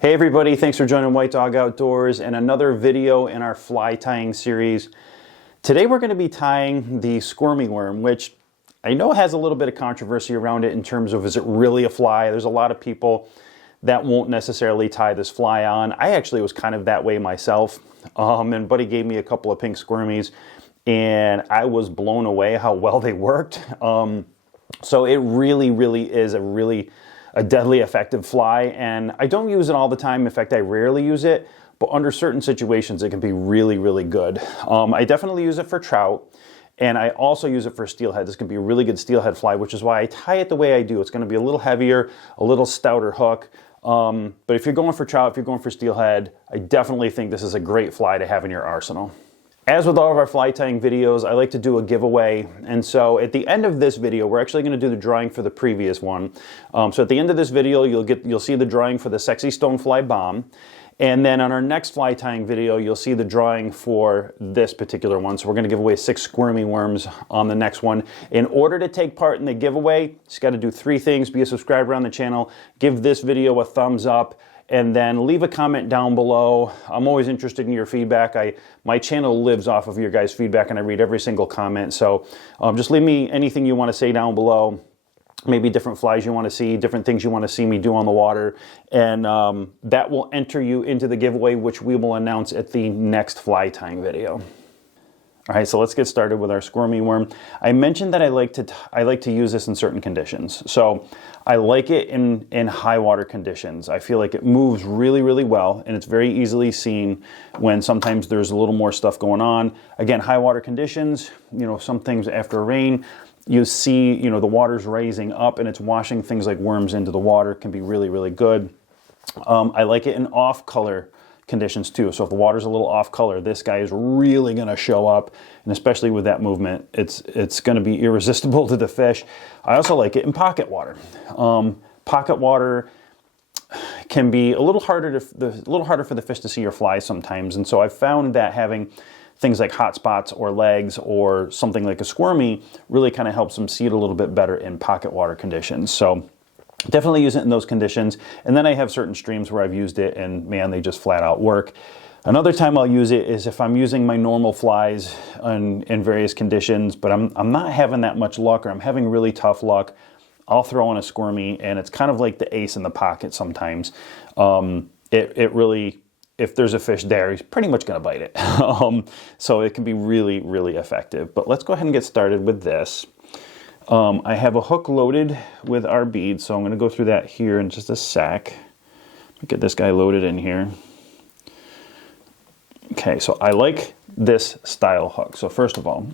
Hey everybody, thanks for joining White Dog Outdoors and another video in our fly tying series. Today we're going to be tying the squirmy worm, which I know has a little bit of controversy around it in terms of is it really a fly? There's a lot of people that won't necessarily tie this fly on. I actually was kind of that way myself, and Buddy gave me a couple of pink squirmies and I was blown away how well they worked. So it really is a deadly effective fly, and I don't use it all the time. In fact, I rarely use it, but under certain situations it can be really good. I definitely use it for trout, and I also use it for steelhead. This can be a really good steelhead fly, which is why I tie it the way I do. It's going to be a little heavier, a little stouter hook, but if you're going for trout, if you're going for steelhead, I definitely think this is a great fly to have in your arsenal. As with all of our fly tying videos, I like to do a giveaway, and so at the end of this video, we're actually going to do the drawing for the previous one. So at the end of this video, you'll see the drawing for the Sexy Stonefly Bomb, and then on our next fly tying video, you'll see the drawing for this particular one. So we're going to give away 6 squirmy worms on the next one. In order to take part in the giveaway, you just got to do 3 things: be a subscriber on the channel, give this video a thumbs up, and then leave a comment down below. I'm always interested in your feedback. My channel lives off of your guys' feedback, and I read every single comment. So just leave me anything you want to say down below. Maybe different flies you want to see, different things you want to see me do on the water. And that will enter you into the giveaway, which we will announce at the next fly tying video. All right, so let's get started with our squirmy worm. I mentioned that I like to use this in certain conditions. So I like it in high water conditions. I feel like it moves really well, and it's very easily seen when sometimes there's a little more stuff going on. Again, high water conditions, some things after rain, you see, the water's raising up and it's washing things like worms into the water. It can be really good. I like it in off color conditions too. So if the water's a little off color, this guy is really going to show up, and especially with that movement, it's going to be irresistible to the fish. I also like it in pocket water. Pocket water can be a little harder for the fish to see your flies sometimes, and so I've found that having things like hot spots or legs or something like a squirmy really kind of helps them see it a little bit better in pocket water conditions. So definitely use it in those conditions. And then I have certain streams where I've used it and man, they just flat out work. Another time I'll use it is if I'm using my normal flies in various conditions, but I'm not having that much luck, or I'm having really tough luck. I'll throw in a squirmy, and it's kind of like the ace in the pocket sometimes. It really, if there's a fish there, he's pretty much going to bite it. So it can be really effective. But let's go ahead and get started with this. I have a hook loaded with our beads, so I'm going to go through that here in just a sec. Get this guy loaded in here. Okay, so I like this style hook. So first of all,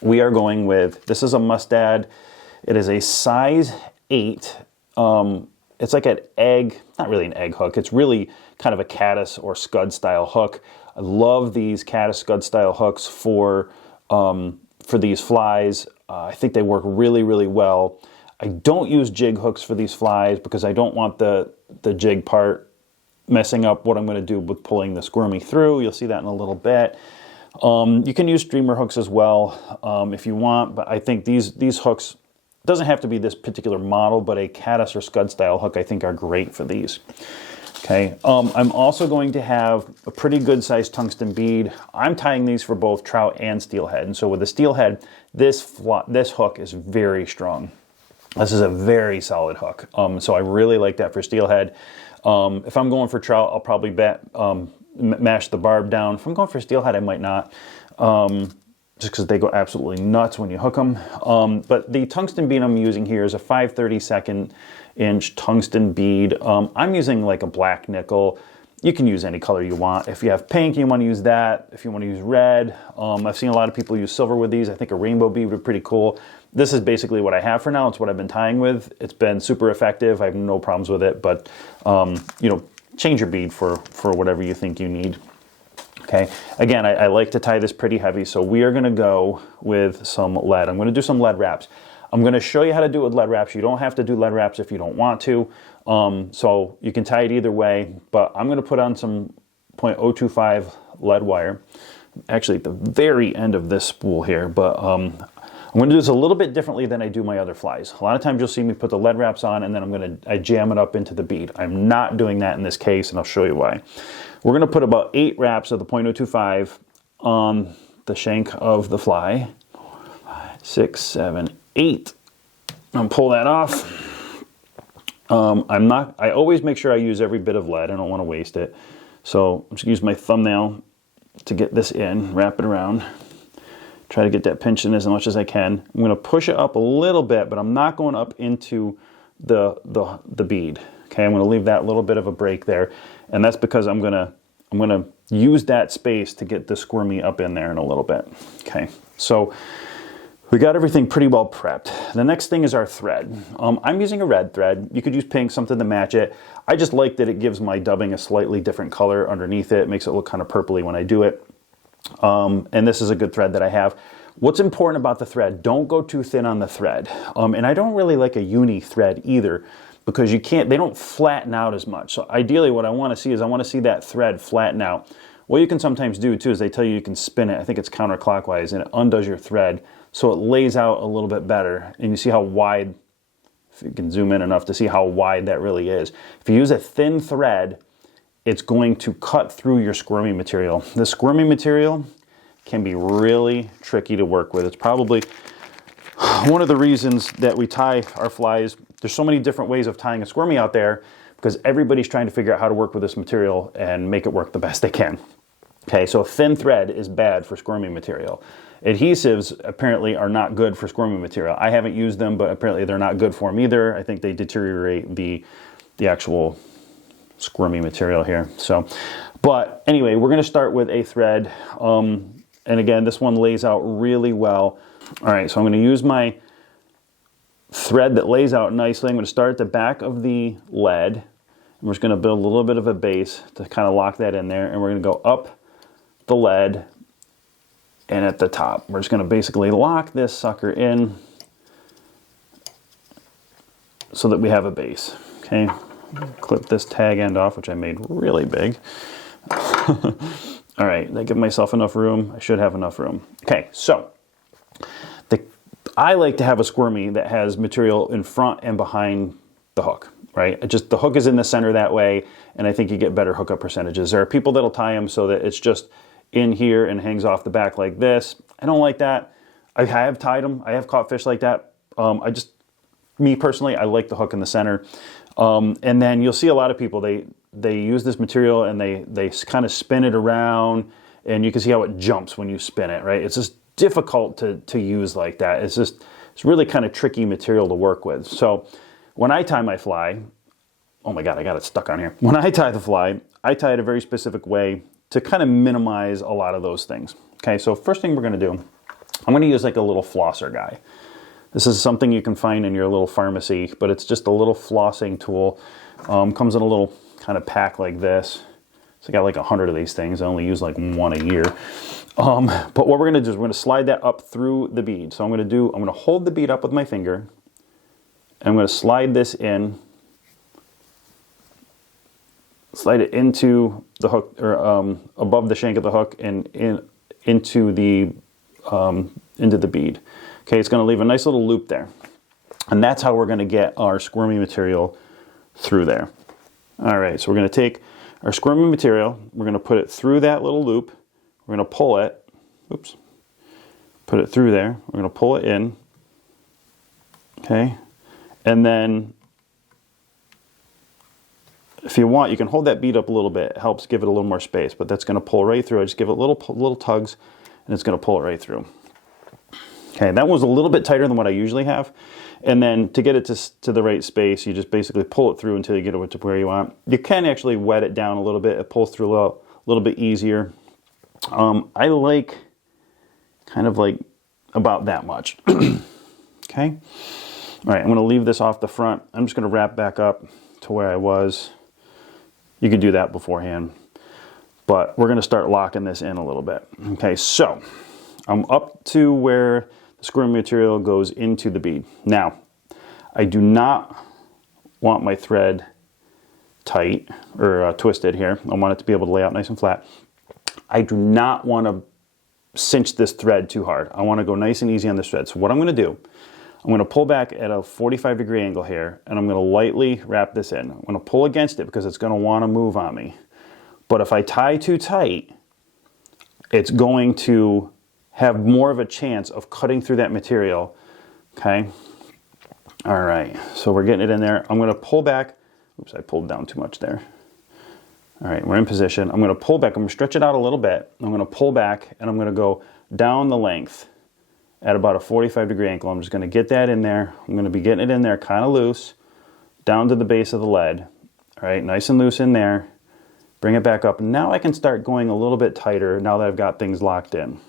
we are going with, this is a Mustad. It is a size 8. It's like an egg, not really an egg hook. It's really kind of a caddis or scud style hook. I love these caddis scud style hooks for these flies. I think they work really well. I don't use jig hooks for these flies because I don't want the jig part messing up what I'm going to do with pulling the squirmy through. You'll see that in a little bit. You can use streamer hooks as well if you want, but I think these hooks, doesn't have to be this particular model, but a caddis or scud style hook I think are great for these. Okay, I'm also going to have a pretty good sized tungsten bead. I'm tying these for both trout and steelhead, and so with the steelhead, this hook is very strong. This is a very solid hook, so I really like that for steelhead. If I'm going for trout, I'll probably mash the barb down. If I'm going for steelhead, I might not, just because they go absolutely nuts when you hook them. But the tungsten bead I'm using here is a 5/32 inch tungsten bead. I'm using like a black nickel. You can use any color you want. If you have pink, you want to use that. If you want to use red, I've seen a lot of people use silver with these. I think a rainbow bead would be pretty cool. This is basically what I have for now. It's what I've been tying with. It's been super effective. I have no problems with it, but change your bead for whatever you think you need. Okay, again, I like to tie this pretty heavy, so we are going to go with some lead. I'm going to do some lead wraps. I'm going to show you how to do it with lead wraps. You don't have to do lead wraps if you don't want to, so you can tie it either way, but I'm going to put on some .025 lead wire, actually at the very end of this spool here, but I'm going to do this a little bit differently than I do my other flies. A lot of times you'll see me put the lead wraps on and then I jam it up into the bead. I'm not doing that in this case, and I'll show you why. We're going to put about 8 wraps of the .025 on the shank of the fly. 6, 7, 8. And pull that off. I always make sure I use every bit of lead. I don't want to waste it. So I'm just going to use my thumbnail to get this in, wrap it around. Try to get that pinch in as much as I can. I'm going to push it up a little bit, but I'm not going up into the bead. Okay, I'm going to leave that little bit of a break there, and that's because I'm going to use that space to get the squirmy up in there in a little bit. Okay, so we got everything pretty well prepped. The next thing is our thread. I'm using a red thread. You could use pink, something to match it. I just like that it gives my dubbing a slightly different color underneath it. It makes it look kind of purpley when I do it. And this is a good thread that I have. What's important about the thread, don't go too thin on the thread. And I don't really like a uni thread either, because they don't flatten out as much. So ideally what I want to see is I want to see that thread flatten out. What you can sometimes do too is they tell you can spin it. I think it's counterclockwise, and it undoes your thread so it lays out a little bit better. And you see how wide, if you can zoom in enough to see how wide that really is. If you use a thin thread, it's going to cut through your squirmy material. The squirmy material can be really tricky to work with. It's probably one of the reasons that we tie our flies. There's so many different ways of tying a squirmy out there because everybody's trying to figure out how to work with this material and make it work the best they can. Okay, so a thin thread is bad for squirmy material. Adhesives apparently are not good for squirmy material. I haven't used them, but apparently they're not good for them either. I think they deteriorate the actual squirmy material here. So, but anyway, we're going to start with a thread. And again, this one lays out really well. All right, so I'm going to use my thread that lays out nicely. I'm going to start at the back of the lead. And we're just going to build a little bit of a base to kind of lock that in there. And we're going to go up the lead and at the top. We're just going to basically lock this sucker in so that we have a base. Okay, clip this tag end off, which I made really big. All right, I give myself enough room. I should have enough room. Okay, so I like to have a squirmy that has material in front and behind the hook, right? The hook is in the center that way, and I think you get better hookup percentages. There are people that'll tie them so that it's just in here and hangs off the back like this. I don't like that. I have tied them. I have caught fish like that. Me personally, I like the hook in the center. And then you'll see a lot of people, they use this material and they kind of spin it around, and you can see how it jumps when you spin it, right? It's just difficult to use like that. It's really kind of tricky material to work with. So when I tie my fly, oh my God, I got it stuck on here. When I tie the fly, I tie it a very specific way to kind of minimize a lot of those things. Okay, so first thing we're going to do, I'm going to use like a little flosser guy. This is something you can find in your little pharmacy, but it's just a little flossing tool. Comes in a little kind of pack like this. So I got like 100 of these things. I only use like one a year. But what we're going to do is we're going to slide that up through the bead. So I'm going to hold the bead up with my finger, and I'm going to slide this in. Slide it into the hook, or above the shank of the hook, and into the bead. Okay, it's going to leave a nice little loop there, and that's how we're going to get our squirmy material through there. All right, so we're going to take our squirmy material, we're going to put it through that little loop. We're going to pull it. Oops. Put it through there. We're going to pull it in. Okay, and then if you want, you can hold that bead up a little bit. It helps give it a little more space, but that's going to pull right through. I just give it little tugs, and it's going to pull it right through. Okay, that was a little bit tighter than what I usually have. And then to get it to the right space, you just basically pull it through until you get it to where you want. You can actually wet it down a little bit. It pulls through a little bit easier. I like kind of like about that much. Okay. All right, I'm going to leave this off the front. I'm just going to wrap back up to where I was. You can do that beforehand, but we're going to start locking this in a little bit. Okay, so I'm up to where the squirmy material goes into the bead. Now, I do not want my thread tight or twisted here. I want it to be able to lay out nice and flat. I do not want to cinch this thread too hard. I want to go nice and easy on this thread. So what I'm going to do, I'm going to pull back at a 45-degree angle here, and I'm going to lightly wrap this in. I'm going to pull against it because it's going to want to move on me. But if I tie too tight, it's going to have more of a chance of cutting through that material, okay? All right, so we're getting it in there. I'm going to pull back. Oops, I pulled down too much there. All right, we're in position. I'm going to pull back. I'm going to stretch it out a little bit. I'm going to pull back, and I'm going to go down the length at about a 45-degree angle. I'm just going to get that in there. I'm going to be getting it in there kind of loose, down to the base of the lead. All right, nice and loose in there. Bring it back up. Now I can start going a little bit tighter now that I've got things locked in.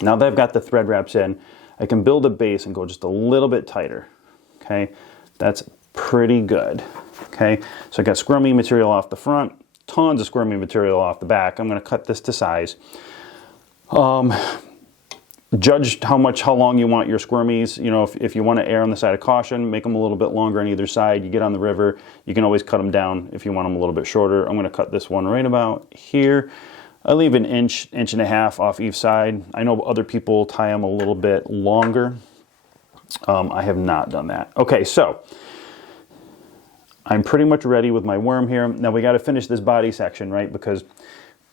Now that I've got the thread wraps in, I can build a base and go just a little bit tighter. Okay, that's pretty good. Okay, so I got squirmy material off the front, tons of squirmy material off the back. I'm going to cut this to size. Judge how long you want your squirmies. You know, if you want to err on the side of caution, make them a little bit longer on either side. You get on the river, you can always cut them down if you want them a little bit shorter. I'm going to cut this one right about here. I leave an inch, inch and a half off each side. I know other people tie them a little bit longer. I have not done that. Okay, so I'm pretty much ready with my worm here. Now we got to finish this body section, right? Because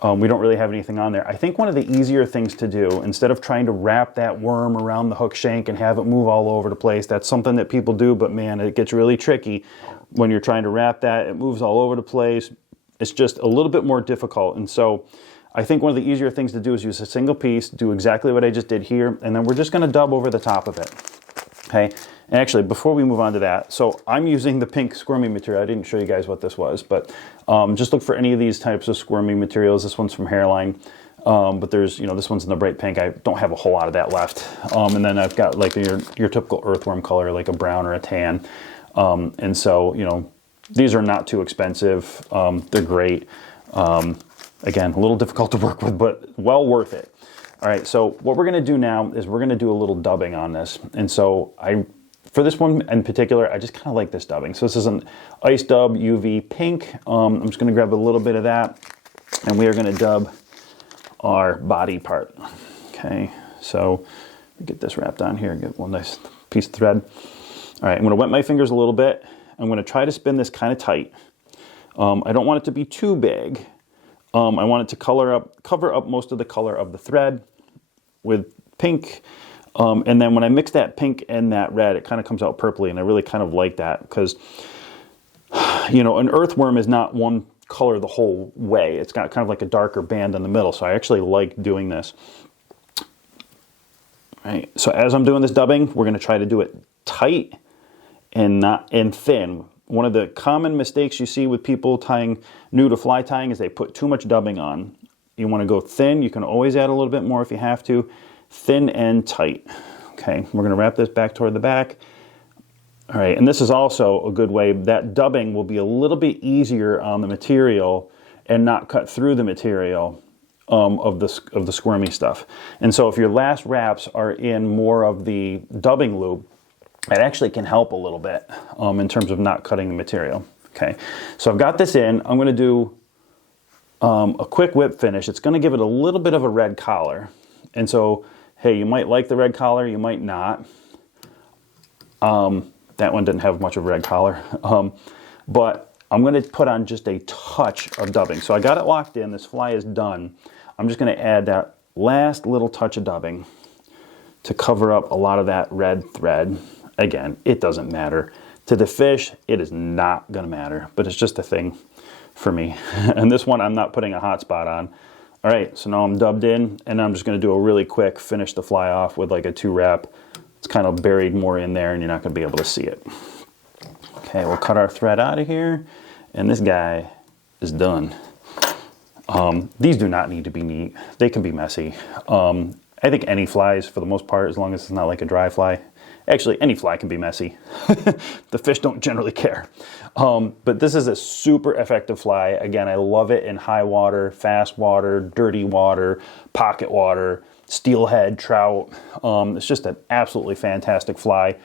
we don't really have anything on there. I think one of the easier things to do, instead of trying to wrap that worm around the hook shank and have it move all over the place, that's something that people do, but man, it gets really tricky when you're trying to wrap that. It moves all over the place. It's just a little bit more difficult. And so I think one of the easier things to do is use a single piece, do exactly what I just did here, and then we're just going to dub over the top of it. Okay, and actually, before we move on to that, so I'm using the pink squirmy material. I didn't show you guys what this was, but just look for any of these types of squirmy materials. This one's from Hairline, but there's, you know, this one's in the bright pink. I don't have a whole lot of that left. And then I've got like your typical earthworm color, like a brown or a tan. And so, you know, these are not too expensive. They're great. Again, a little difficult to work with, but well worth it. All right, so what we're gonna do now is we're gonna do a little dubbing on this. And so for this one in particular, I just kind of like this dubbing. So this is an Ice Dub UV pink. I'm just gonna grab a little bit of that, and we are gonna dub our body part. Okay, so get this wrapped on here, get one nice piece of thread. All right, I'm gonna wet my fingers a little bit. I'm gonna try to spin this kind of tight. I don't want it to be too big. I want it to cover up most of the color of the thread with pink. And then when I mix that pink and that red, it kind of comes out purpley, and I really kind of like that because, you know, an earthworm is not one color the whole way. It's got kind of like a darker band in the middle, so I actually like doing this. All right, so as I'm doing this dubbing, we're going to try to do it tight and thin. One of the common mistakes you see with people new to fly tying is they put too much dubbing on. You want to go thin. You can always add a little bit more if you have to. Thin and tight. Okay, we're going to wrap this back toward the back. All right, and this is also a good way. That dubbing will be a little bit easier on the material and not cut through the material of the squirmy stuff. And so if your last wraps are in more of the dubbing loop, it actually can help a little bit in terms of not cutting the material. Okay, so I've got this in. I'm going to do a quick whip finish. It's going to give it a little bit of a red collar. And so, hey, you might like the red collar, you might not. That one didn't have much of a red collar. But I'm going to put on just a touch of dubbing. So I got it locked in. This fly is done. I'm just going to add that last little touch of dubbing to cover up a lot of that red thread. Again, it doesn't matter. To the fish, it is not going to matter, but it's just a thing for me. And this one, I'm not putting a hot spot on. All right, so now I'm dubbed in, and I'm just going to do a really quick finish the fly off with like a 2-wrap. It's kind of buried more in there, and you're not going to be able to see it. Okay, we'll cut our thread out of here, and this guy is done. These do not need to be neat. They can be messy. I think any flies, for the most part, as long as it's not like a dry fly. Actually, any fly can be messy. The fish don't generally care. But this is a super effective fly. Again, I love it in high water, fast water, dirty water, pocket water, steelhead, trout. It's just an absolutely fantastic fly.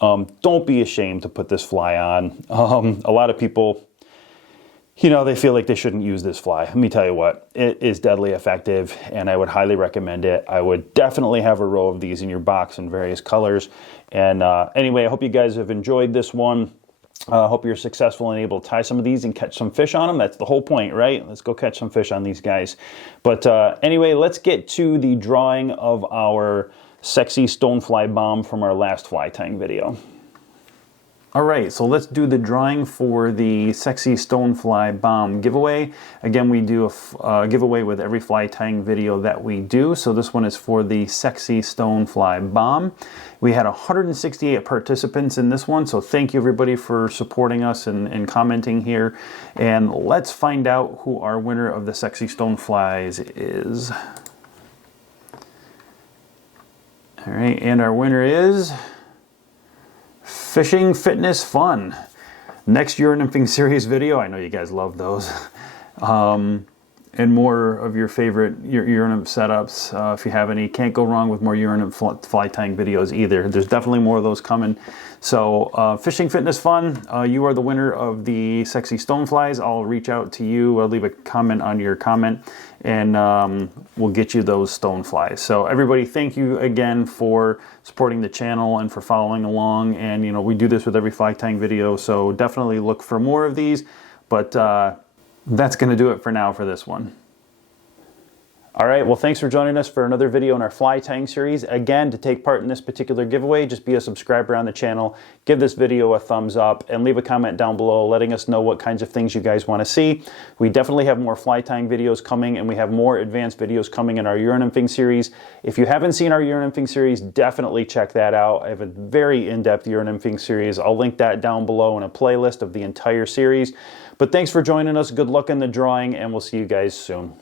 Don't be ashamed to put this fly on. A lot of people, you know, they feel like they shouldn't use this fly. Let me tell you what, it is deadly effective, and I would highly recommend it. I would definitely have a row of these in your box in various colors. And anyway, I hope you guys have enjoyed this one. I hope you're successful and able to tie some of these and catch some fish on them. That's the whole point, right? Let's go catch some fish on these guys. But anyway, let's get to the drawing of our sexy stonefly bomb from our last fly tying video. All right, so let's do the drawing for the sexy stonefly bomb giveaway. Again, we do a giveaway with every fly tying video that we do. So this one is for the sexy stonefly bomb. We had 168 participants in this one, so thank you everybody for supporting us and commenting here. And let's find out who our winner of the sexy stoneflies is. All right, and our winner is Fishing Fitness Fun. Next Nymphing series video, I know you guys love those. And more of your favorite nymph setups. If you have any, can't go wrong with more nymph fly tying videos either. There's definitely more of those coming. So Fishing Fitness Fun, you are the winner of the sexy stoneflies. I'll reach out to you. I'll leave a comment on your comment, and we'll get you those stoneflies. So everybody, thank you again for supporting the channel and for following along. And you know, we do this with every fly tying video, so definitely look for more of these. But that's going to do it for now for this one. All right, well, thanks for joining us for another video in our fly tying series. Again, to take part in this particular giveaway, just be a subscriber on the channel, give this video a thumbs up, and leave a comment down below letting us know what kinds of things you guys want to see. We definitely have more fly tying videos coming, and we have more advanced videos coming in our Nymphing series. If you haven't seen our Nymphing series, definitely check that out. I have a very in-depth Nymphing series. I'll link that down below in a playlist of the entire series. But thanks for joining us. Good luck in the drawing, and we'll see you guys soon.